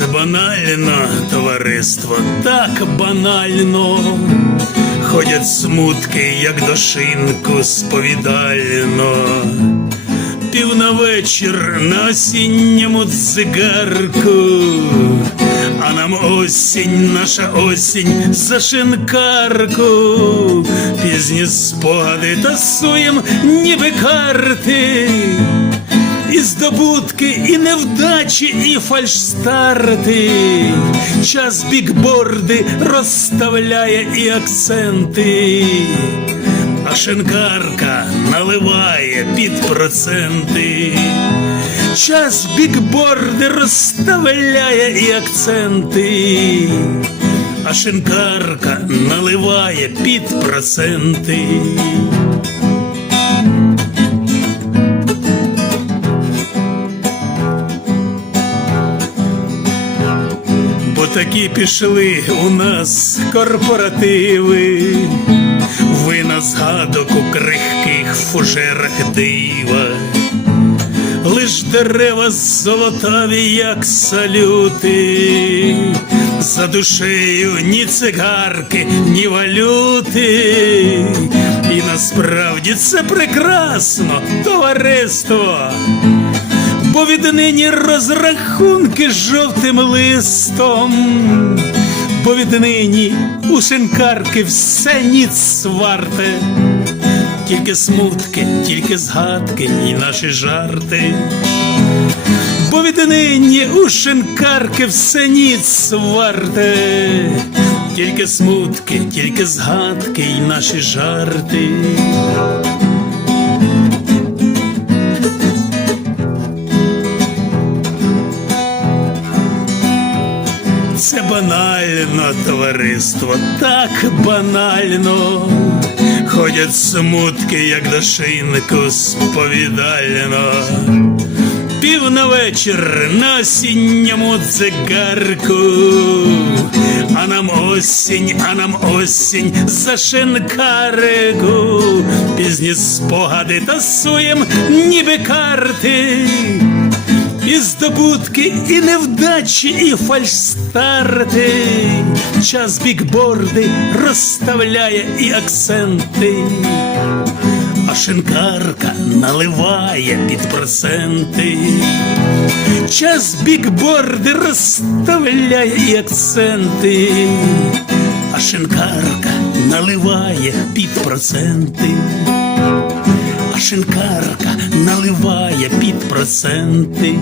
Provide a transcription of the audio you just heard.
Це банально, товариство, так банально. Ходять смутки, як до шинку сповідально. Пів на вечір на осінньому цигарку, а нам осінь, наша осінь за шинкарку, пізні спогади тасуєм, ніби карти. І здобутки, і невдачі, і фальшстарти. Час бікборди розставляє і акценти, а шинкарка наливає під проценти. Час бікборди розставляє і акценти, а шинкарка наливає під проценти. Такі пішли у нас корпоративи, ви на згадок у крихких фужерах дива, лиш дерева золотаві, як салюти, за душею ні цигарки, ні валюти. І насправді це прекрасно, товариство бо віднині розрахунки жовтим листом, бо віднині у шинкарки все ніц варте, тільки смутки, тільки згадки і наші жарти. Бо віднині у шинкарки все ніц варте, тільки смутки, тільки згадки і наші жарти. Банально, товариство, так банально. Ходять смутки, як до шинку сповідально. Пів на вечір на осінньому цигарку, а нам осінь, а нам осінь за шинкарику. Пізні спогади тасуєм, ніби карти. І здобутки, і невдачі, і фальшстарти. Час бікборди розставляє і акценти, а шинкарка наливає під проценти. Час бікборди розставляє і акценти, а шинкарка наливає під проценти шинкарка наливає під проценти.